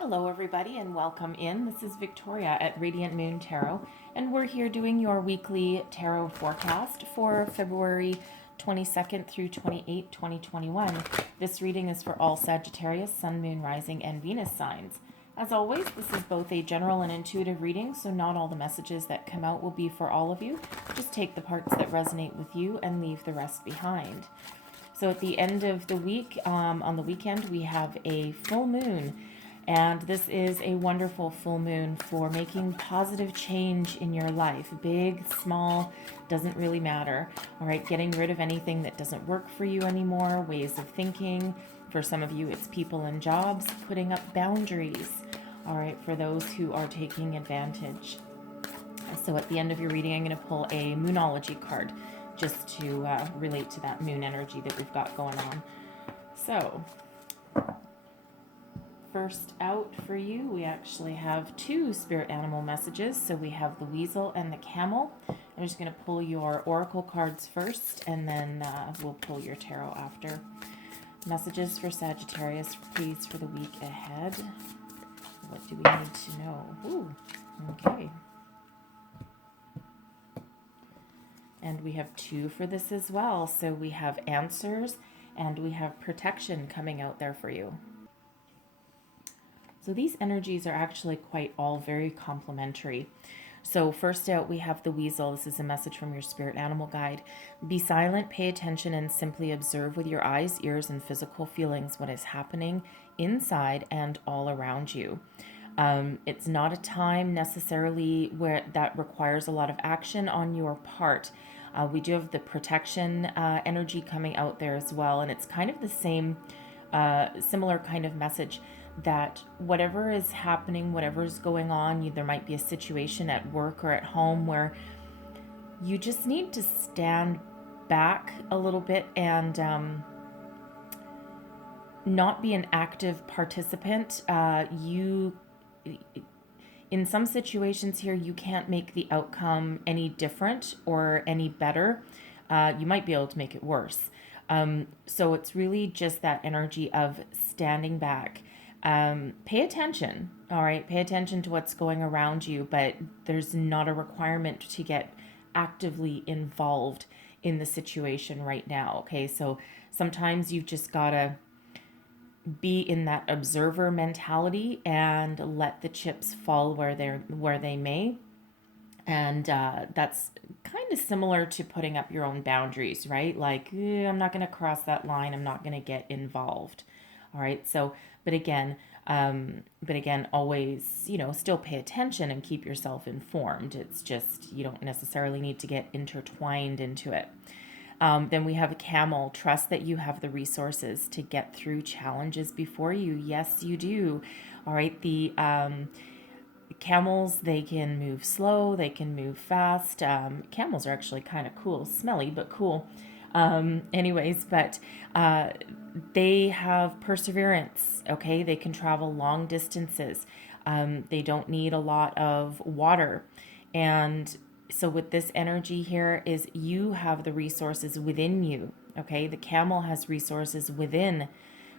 Hello everybody and welcome in. This is Victoria at Radiant Moon Tarot, and we're here doing your weekly tarot forecast for February 22nd through 28, 2021. This reading is for all Sagittarius, Sun, Moon, Rising, and Venus signs. As always, this is both a general and intuitive reading, so not all the messages that come out will be for all of you. Just take the parts that resonate with you and leave the rest behind. So at the end of the week, on the weekend, we have a full moon. And this is a wonderful full moon for making positive change in your life. Big, small, doesn't really matter. All right, getting rid of anything that doesn't work for you anymore, ways of thinking. For some of you, it's people and jobs, putting up boundaries. All right, for those who are taking advantage. So at the end of your reading, I'm going to pull a Moonology card just to relate to that moon energy that we've got going on. So first out for you, we actually have two spirit animal messages. So we have the weasel and the camel. I'm just going to pull your oracle cards first, and then we'll pull your tarot after. Messages for Sagittarius, please, for the week ahead. What do we need to know? Ooh, okay. And we have two for this as well. So we have answers and we have protection coming out there for you. So these energies are actually quite all very complementary. So first out, we have the weasel. This is a message from your spirit animal guide. Be silent, pay attention, and simply observe with your eyes, ears, and physical feelings what is happening inside and all around you. It's not a time necessarily where that requires a lot of action on your part. We do have the protection energy coming out there as well, and it's kind of the same, similar kind of message that whatever is happening, whatever is going on, there might be a situation at work or at home where you just need to stand back a little bit and not be an active participant. In some situations here, you can't make the outcome any different or any better. You might be able to make it worse. So it's really just that energy of standing back. Pay attention, all right? Pay attention to what's going around you, but there's not a requirement to get actively involved in the situation right now, okay? So sometimes you've just got to be in that observer mentality and let the chips fall where they may. And that's kind of similar to putting up your own boundaries, right? Like, I'm not going to cross that line. I'm not going to get involved. All right. So, but again, always, still pay attention and keep yourself informed. It's just, you don't necessarily need to get intertwined into it. Then we have a camel. Trust that you have the resources to get through challenges before you. Yes, you do. All right. The camels, they can move slow, they can move fast. Camels are actually kind of cool, smelly, but cool. But they have perseverance, okay? They can travel long distances. They don't need a lot of water. And so with this energy here is you have the resources within you, okay? The camel has resources within,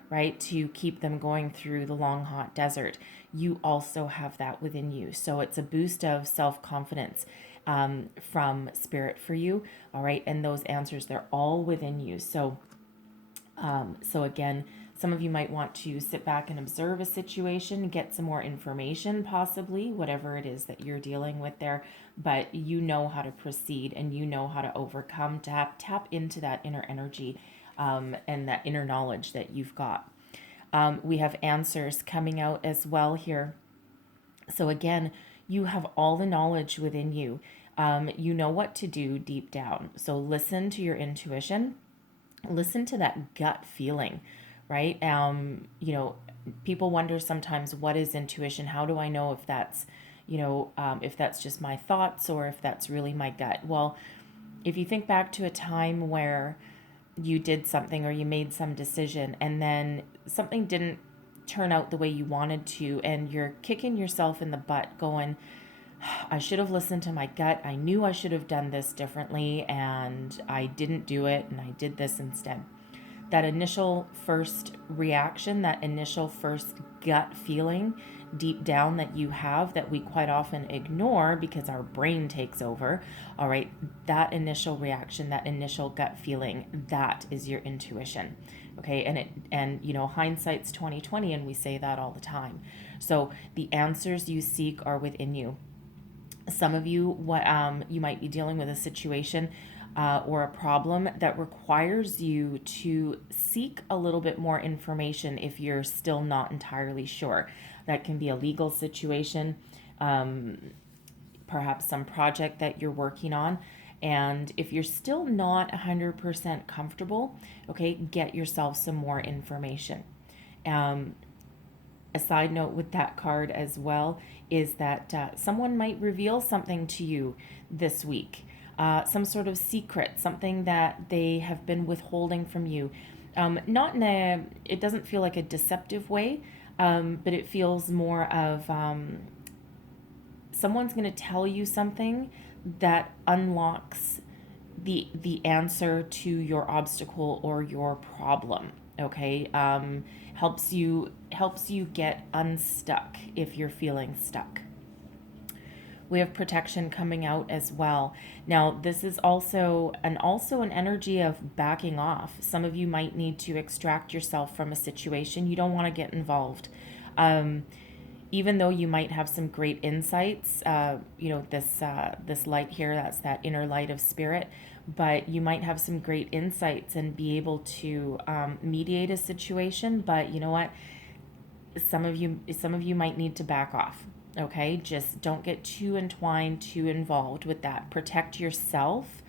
right, to keep them going through the long, hot desert. You also have that within you. So it's a boost of self-confidence from spirit for you, all right? And those answers, they're all within you. So again, some of you might want to sit back and observe a situation, get some more information, possibly, whatever it is that you're dealing with there, but you know how to proceed and you know how to overcome, tap into that inner energy and that inner knowledge that you've got. We have answers coming out as well here. So again, you have all the knowledge within you. You know what to do deep down. So listen to your intuition. Listen to that gut feeling, right? People wonder sometimes, what is intuition? How do I know if that's, if that's just my thoughts or if that's really my gut? Well, if you think back to a time where you did something or you made some decision and then something didn't turn out the way you wanted to, and you're kicking yourself in the butt going, I should have listened to my gut. I knew I should have done this differently and I didn't do it and I did this instead. that initial first reaction, that initial first gut feeling deep down that you have that we quite often ignore because our brain takes over. All right, that initial reaction, that initial gut feeling, that is your intuition. Okay, and you know, hindsight's 2020, and we say that all the time. So the answers you seek are within you. Some of you, you might be dealing with a situation or a problem that requires you to seek a little bit more information if you're still not entirely sure. That can be a legal situation, perhaps some project that you're working on. And if you're still not 100% comfortable, okay, get yourself some more information. A side note with that card as well is that someone might reveal something to you this week, some sort of secret, something that they have been withholding from you. Not in a, it doesn't feel like a deceptive way, but it feels more of someone's going to tell you something that unlocks the answer to your obstacle or your problem. Okay, helps you get unstuck if you're feeling stuck. We have protection coming out as well. Now, this is also an energy of backing off. Some of you might need to extract yourself from a situation. You don't want to get involved. Even though you might have some great insights, this light here, that's that inner light of spirit, but you might have some great insights and be able to mediate a situation. But you know what? Some of you might need to back off. Okay, just don't get too entwined, too involved with that. Protect yourself.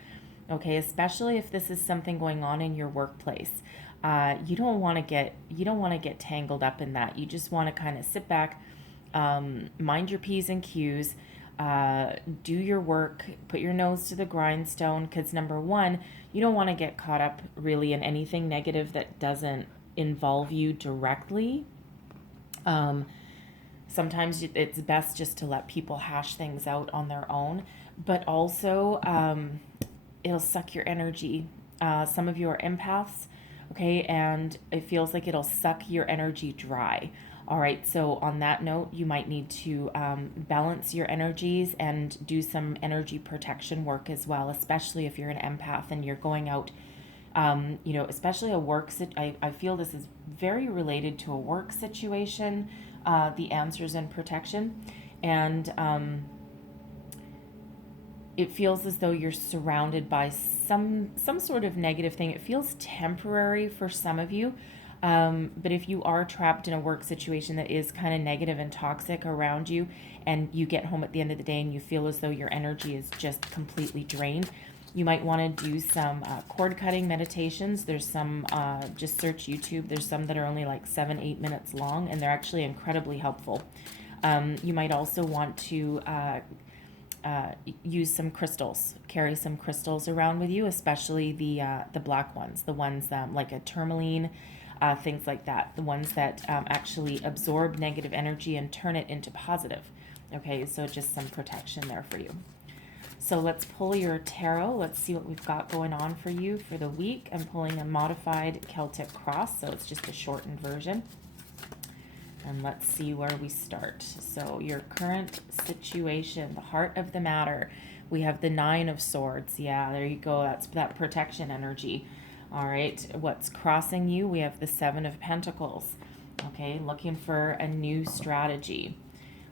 Okay, especially if this is something going on in your workplace. You don't want to get tangled up in that. You just want to kind of sit back, mind your P's and Q's, do your work, put your nose to the grindstone, because number one, you don't want to get caught up really in anything negative that doesn't involve you directly. Sometimes it's best just to let people hash things out on their own, but also it'll suck your energy. Some of you are empaths, okay, and it feels like it'll suck your energy dry. All right, so on that note, you might need to balance your energies and do some energy protection work as well, especially if you're an empath and you're going out, especially a work, I feel this is very related to a work situation, the answers and protection. And it feels as though you're surrounded by some sort of negative thing. It feels temporary for some of you. But if you are trapped in a work situation that is kind of negative and toxic around you, and you get home at the end of the day and you feel as though your energy is just completely drained, you might want to do some cord cutting meditations. There's some, just search YouTube. There's some that are only like 7-8 minutes long, and they're actually incredibly helpful. You might also want to use some crystals, carry some crystals around with you, especially the black ones, the ones that, like a tourmaline, things like that, the ones that actually absorb negative energy and turn it into positive. Okay, so just some protection there for you. So let's pull your tarot. Let's see what we've got going on for you for the week. I'm pulling a modified Celtic cross, so it's just a shortened version. And let's see where we start. So your current situation, the heart of the matter. We have the 9 of Swords. Yeah, there you go. That's that protection energy. All right, what's crossing you? We have the 7 of Pentacles. Okay, looking for a new strategy.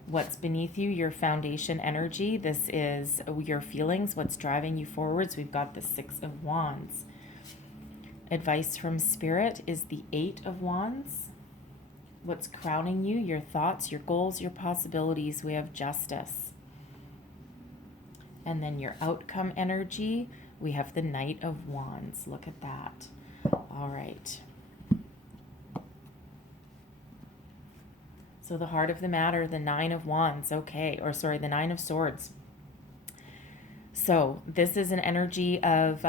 What's beneath you? Your foundation energy. This is your feelings, what's driving you forwards. We've got the 6 of Wands. Advice from Spirit is the 8 of Wands. What's crowning you? Your thoughts, your goals, your possibilities. We have Justice. And then your outcome energy, we have the Knight of Wands. Look at that. All right. So the heart of the matter, the 9 of Wands. Okay, or sorry, the 9 of Swords. So this is an energy of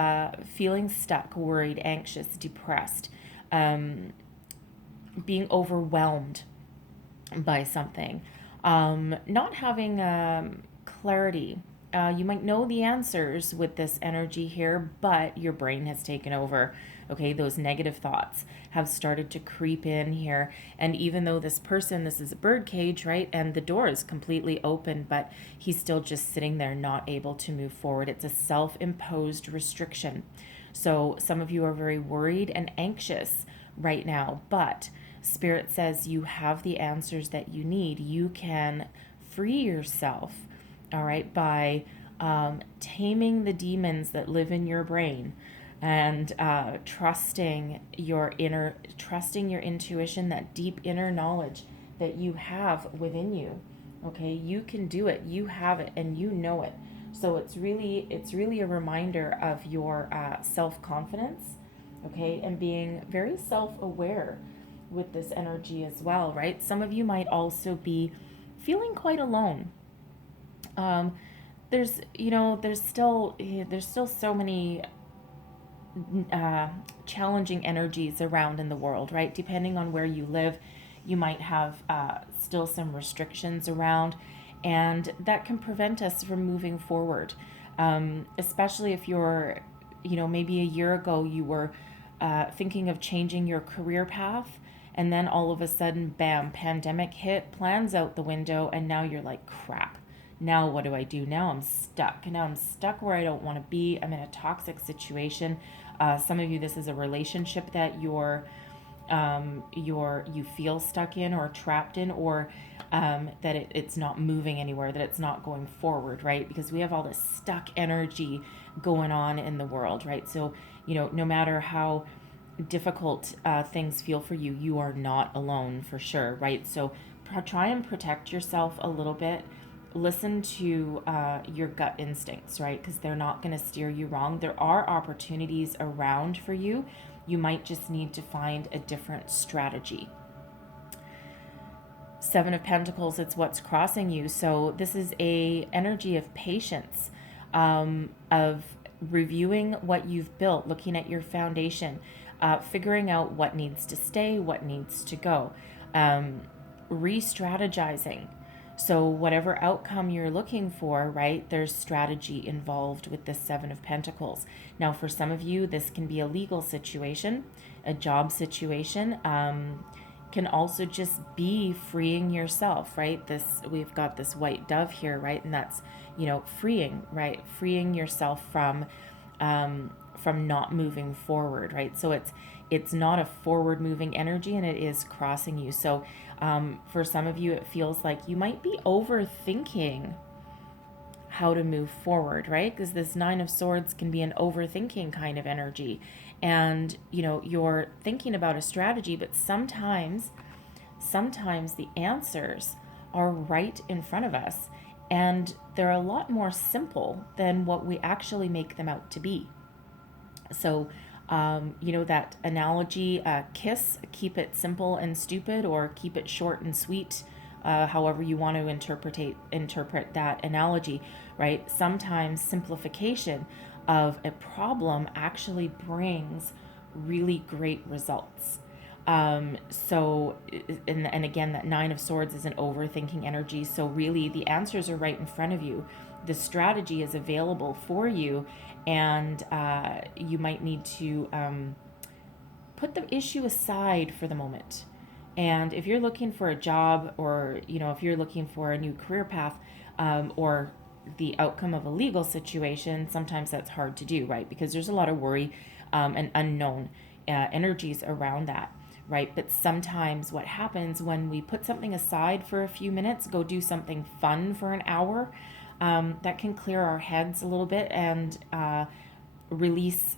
feeling stuck, worried, anxious, depressed, being overwhelmed by something, not having clarity You might know the answers with this energy here, but your brain has taken over. Okay, those negative thoughts have started to creep in here. And even though this person, this is a bird cage, right? And the door is completely open, but he's still just sitting there, not able to move forward. It's a self-imposed restriction. So some of you are very worried and anxious right now, but Spirit says you have the answers that you need. You can free yourself, all right, by taming the demons that live in your brain, and trusting your intuition, that deep inner knowledge that you have within you. Okay, you can do it. You have it, and you know it. So it's really a reminder of your self-confidence, okay, and being very self-aware with this energy as well, right? Some of you might also be feeling quite alone. There's still so many challenging energies around in the world, right? Depending on where you live, you might have still some restrictions around, and that can prevent us from moving forward. Especially if you're, maybe a year ago you were thinking of changing your career path, and then all of a sudden, bam, pandemic hit, plans out the window, and now you're like, crap. Now what do I do? Now I'm stuck. Now I'm stuck where I don't want to be. I'm in a toxic situation. Some of you, this is a relationship that you feel stuck in or trapped in, or that it's not moving anywhere, that it's not going forward, right? Because we have all this stuck energy going on in the world, right? So, no matter how difficult things feel for you, you are not alone for sure, right? So try and protect yourself a little bit. Listen to your gut instincts, right? Because they're not going to steer you wrong. There are opportunities around for you. You might just need to find a different strategy. Seven of Pentacles, it's what's crossing you. So this is a energy of patience, of reviewing what you've built, looking at your foundation, figuring out what needs to stay, what needs to go, re-strategizing. So whatever outcome you're looking for, right, there's strategy involved with this Seven of Pentacles. Now, for some of you, this can be a legal situation, a job situation, can also just be freeing yourself, right? We've got this white dove here, right? And that's, freeing, right? Freeing yourself from not moving forward, right? So it's not a forward moving energy, and it is crossing you. So for some of you, it feels like you might be overthinking how to move forward, right? Because this Nine of Swords can be an overthinking kind of energy. And, you're thinking about a strategy, but sometimes the answers are right in front of us, and they're a lot more simple than what we actually make them out to be. So, that analogy, kiss, keep it simple and stupid, or keep it short and sweet, however you want to interpret that analogy, right? Sometimes simplification of a problem actually brings really great results. So, and again, that Nine of Swords is an overthinking energy. So really the answers are right in front of you. The strategy is available for you, and you might need to put the issue aside for the moment. And if you're looking for a job, or, if you're looking for a new career path, or the outcome of a legal situation, sometimes that's hard to do, right? Because there's a lot of worry and unknown energies around that, right? But sometimes what happens when we put something aside for a few minutes, go do something fun for an hour, that can clear our heads a little bit and release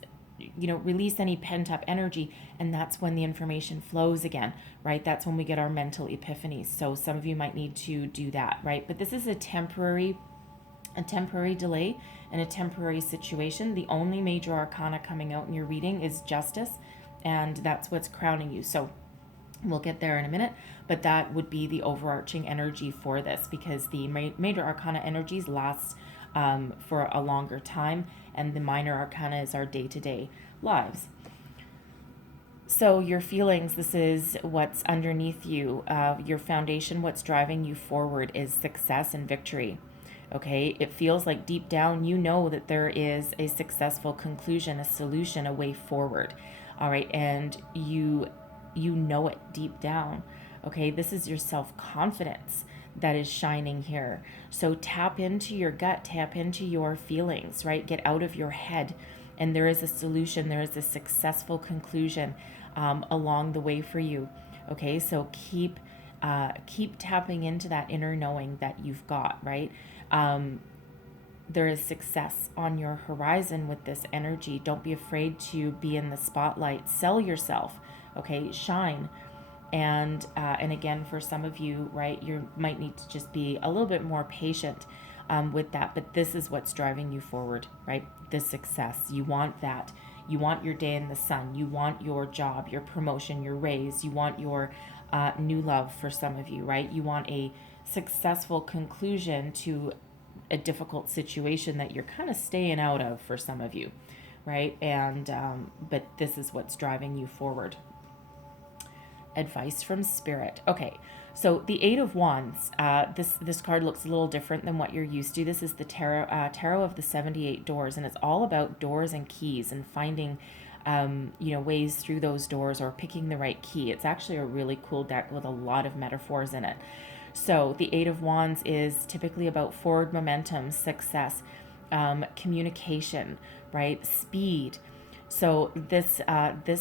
any pent-up energy, and that's when the information flows again, right? That's when we get our mental epiphanies. So some of you might need to do that, right? But this is a temporary delay and a temporary situation. The only major arcana coming out in your reading is Justice, and that's what's crowning you. So we'll get there in a minute, but that would be the overarching energy for this, because the major arcana energies last for a longer time, and the minor arcana is our day-to-day lives. So your feelings, this is what's underneath you. Your foundation, what's driving you forward, is success and victory. Okay, it feels like deep down you know that there is a successful conclusion, a solution, a way forward. All right, and you know it deep down. Okay, this is your self-confidence that is shining here. So tap into your gut, tap into your feelings, right? Get out of your head. And there is a solution, there is a successful conclusion along the way for you. Okay, so keep tapping into that inner knowing that you've got, right? There is success on your horizon with this energy. Don't be afraid to be in the spotlight. Sell yourself, okay? Shine. And again, for some of you, right, you might need to just be a little bit more patient with that. But this is what's driving you forward, right? This success. You want that. You want your day in the sun. You want your job, your promotion, your raise. You want your new love for some of you, right? You want a successful conclusion to a difficult situation that you're kind of staying out of for some of you, right? And but this is what's driving you forward. Advice from Spirit. Okay, so the Eight of Wands. This card looks a little different than what you're used to. This is the tarot of the 78 doors, and it's all about doors and keys and finding ways through those doors or picking the right key. It's actually a really cool deck with a lot of metaphors in it. So the Eight of Wands is typically about forward momentum, success, communication, right? Speed. So this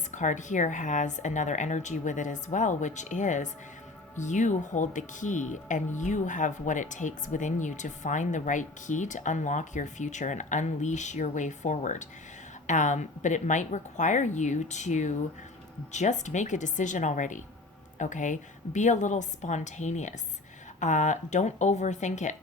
card here has another energy with it as well, which is you hold the key and you have what it takes within you to find the right key to unlock your future and unleash your way forward. But it might require you to just make a decision already. Okay, be a little spontaneous. Don't overthink it.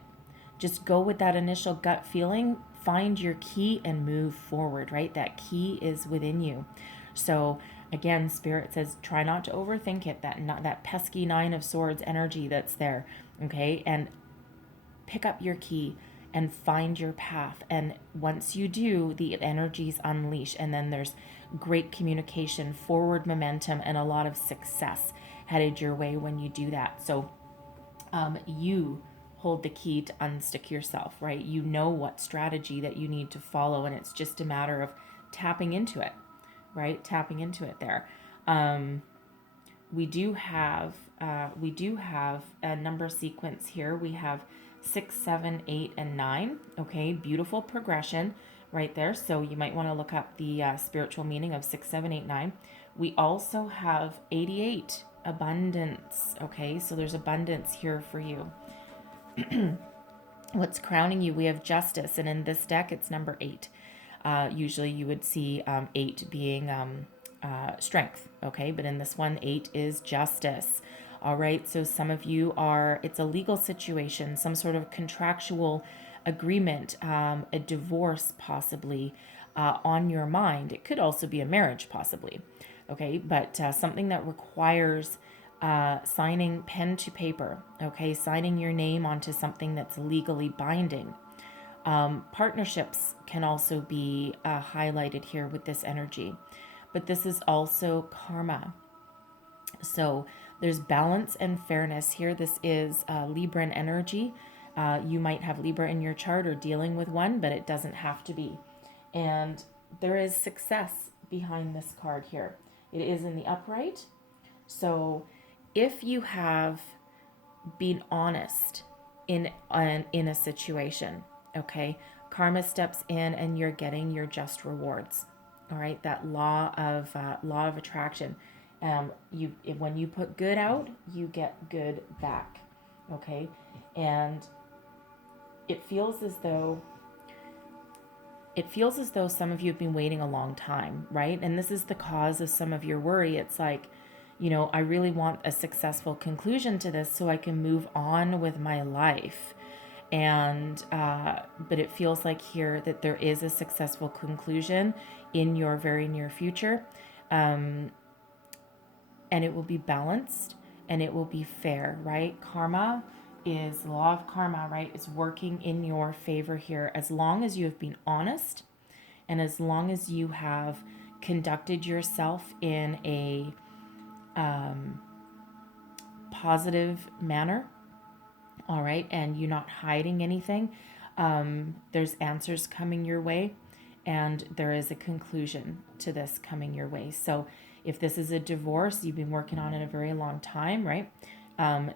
Just go with that initial gut feeling, find your key and move forward, right? That key is within you. So again, Spirit says try not to overthink it, that pesky Nine of Swords energy that's there, okay? And pick up your key and find your path. And once you do, the energies unleash, and then there's great communication, forward momentum, and a lot of success headed your way when you do that. So you hold the key to unstick yourself, right? You know what strategy that you need to follow, and it's just a matter of tapping into it, right? Tapping into it there. We do have a number sequence here. We have 6, 7, 8, and 9. Okay, beautiful progression right there. So you might want to look up the spiritual meaning of 6, 7, 8, 9. We also have 88, abundance. Okay, so there's abundance here for you. What's crowning you? We have justice, and in this deck, it's number 8. Usually, you would see 8 being strength. Okay, but in this one, 8 is justice. All right, so some of you it's a legal situation, some sort of contractual agreement, a divorce possibly on your mind. It could also be a marriage possibly. Okay, but something that requires signing pen to paper, okay, signing your name onto something that's legally binding. Partnerships can also be highlighted here with this energy, but this is also karma. So there's balance and fairness here. This is Libran energy. You might have Libra in your chart or dealing with one, but it doesn't have to be. And there is success behind this card here. It is in the upright. So if you have been honest in a situation, okay, karma steps in and you're getting your just rewards. All right, that law of attraction. When you put good out, you get good back. Okay, and it feels as though some of you have been waiting a long time, right? And this is the cause of some of your worry. It's like, I really want a successful conclusion to this so I can move on with my life. And but it feels like here that there is a successful conclusion in your very near future, and it will be balanced and it will be fair, right? Karma is the law of karma, right? It's working in your favor here as long as you have been honest and as long as you have conducted yourself in a positive manner. All right, and you're not hiding anything. There's answers coming your way, and there is a conclusion to this coming your way. So if this is a divorce you've been working on in a very long time, right?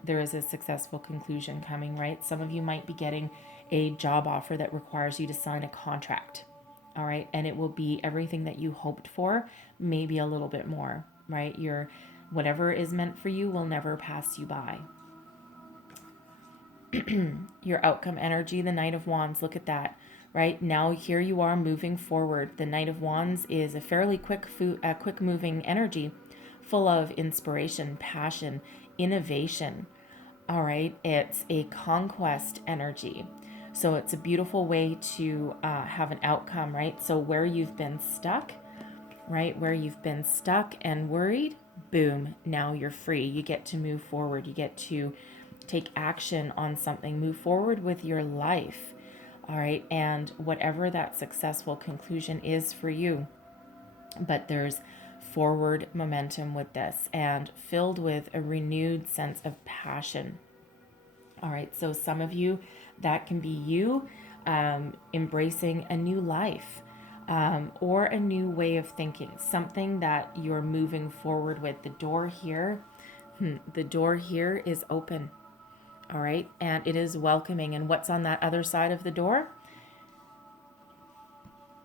There is a successful conclusion coming, right? Some of you might be getting a job offer that requires you to sign a contract, all right? And it will be everything that you hoped for, maybe a little bit more, right? Whatever is meant for you will never pass you by. Your outcome energy, the Knight of Wands, look at that, right? Now here you are moving forward. The Knight of Wands is a fairly quick moving energy, full of inspiration, passion, innovation. All right, it's a conquest energy. So it's a beautiful way to have an outcome, right? So where you've been stuck, right? Where you've been stuck and worried, boom, now you're free. You get to move forward. You get to take action on something, move forward with your life. All right. And whatever that successful conclusion is for you, but there's forward momentum with this and filled with a renewed sense of passion. All right. So some of you, that can be you embracing a new life. Or a new way of thinking, something that you're moving forward with. The door here is open. All right. And it is welcoming. And what's on that other side of the door?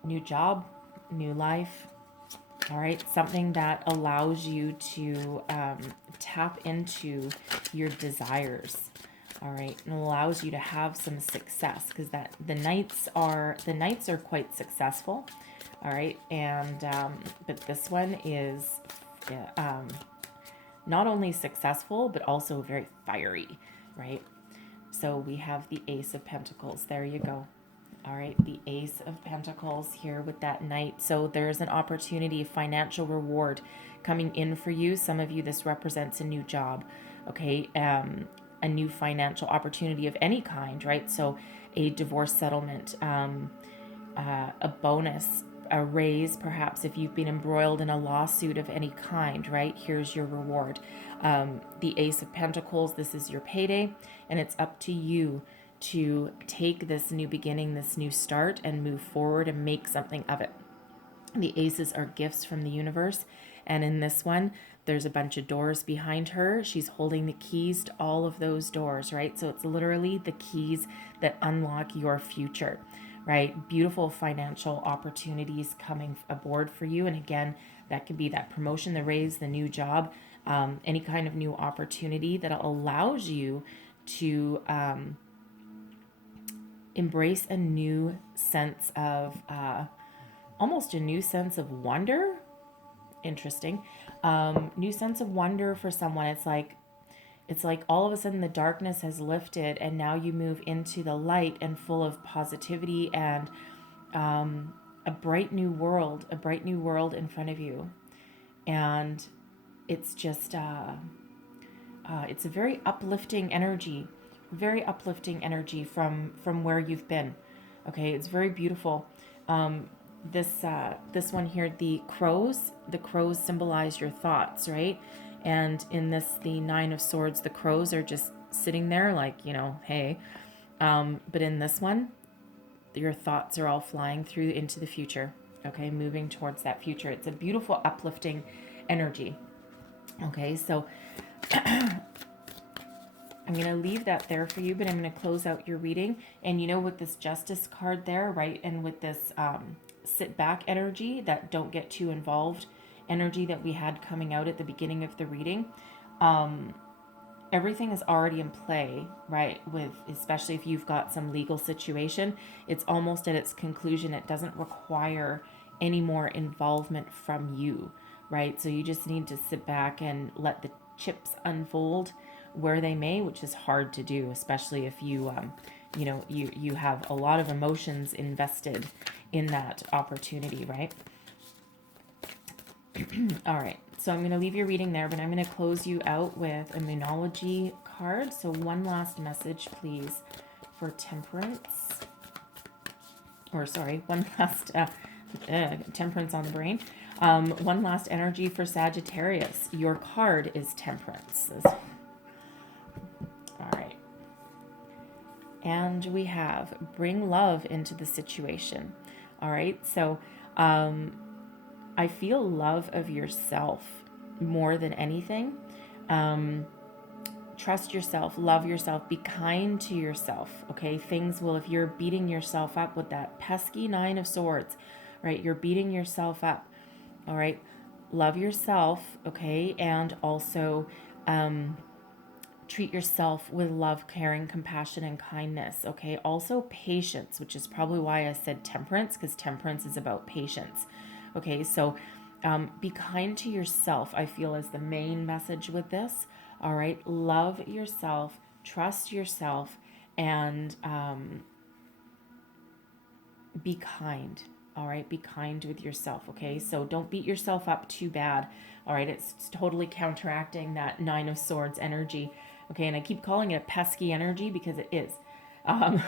New job, new life. All right. Something that allows you to tap into your desires. All right. And allows you to have some success, because the Knights are quite successful. All right. And, but this one is not only successful, but also very fiery, right? So we have the Ace of Pentacles. There you go. All right. The Ace of Pentacles here with that Knight. So there's an opportunity, financial reward coming in for you. Some of you, this represents a new job. Okay. A new financial opportunity of any kind, right? So a divorce settlement, a bonus, a raise, perhaps if you've been embroiled in a lawsuit of any kind, right? Here's your reward. The Ace of Pentacles, this is your payday, and it's up to you to take this new beginning, this new start, and move forward and make something of it. The aces are gifts from the universe. And in this one, there's a bunch of doors behind her. She's holding the keys to all of those doors, right? So it's literally the keys that unlock your future, right? Beautiful financial opportunities coming aboard for you. And again, that could be that promotion, the raise, the new job, any kind of new opportunity that allows you to embrace a new sense of, almost a new sense of wonder. Interesting. New sense of wonder for someone. It's like all of a sudden the darkness has lifted and now you move into the light and full of positivity and a bright new world in front of you. And it's just, it's a very uplifting energy from where you've been. Okay. It's very beautiful. This one here, the crows symbolize your thoughts, right? And in this, the Nine of Swords, the crows are just sitting there like, hey. But in this one, your thoughts are all flying through into the future. Okay. Moving towards that future. It's a beautiful, uplifting energy. Okay. So I'm going to leave that there for you, but I'm going to close out your reading. And with this Justice card there, right? And with this, sit back energy, that don't get too involved energy that we had coming out at the beginning of the reading, everything is already in play, right? Especially if you've got some legal situation, it's almost at its conclusion. It doesn't require any more involvement from you, right? So you just need to sit back and let the chips unfold where they may, which is hard to do, especially if you you have a lot of emotions invested in that opportunity, right? All right, so I'm going to leave your reading there, but I'm going to close you out with a Moonology card. So one last message, please, for Temperance. Or sorry, one last Temperance on the brain. One last energy for Sagittarius. Your card is Temperance. All right. And we have bring love into the situation. All right. So I feel love of yourself more than anything. Trust yourself, love yourself, be kind to yourself. Okay. Things will, if you're beating yourself up with that pesky Nine of Swords, right? You're beating yourself up. All right. Love yourself. Okay. And also, treat yourself with love, caring, compassion, and kindness. Okay. Also, patience, which is probably why I said temperance, because temperance is about patience. Okay. So, be kind to yourself, I feel, is the main message with this. All right. Love yourself, trust yourself, and be kind. All right. Be kind with yourself. Okay. So, don't beat yourself up too bad. All right. It's totally counteracting that Nine of Swords energy. Okay. And I keep calling it a pesky energy because it is. Um,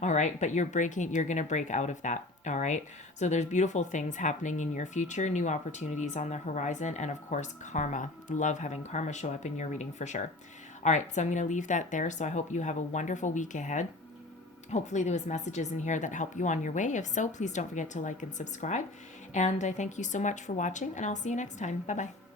all right. But you're going to break out of that. All right. So there's beautiful things happening in your future, new opportunities on the horizon, and of course, karma. Love having karma show up in your reading for sure. All right. So I'm going to leave that there. So I hope you have a wonderful week ahead. Hopefully there was messages in here that help you on your way. If so, please don't forget to like and subscribe. And I thank you so much for watching, and I'll see you next time. Bye-bye.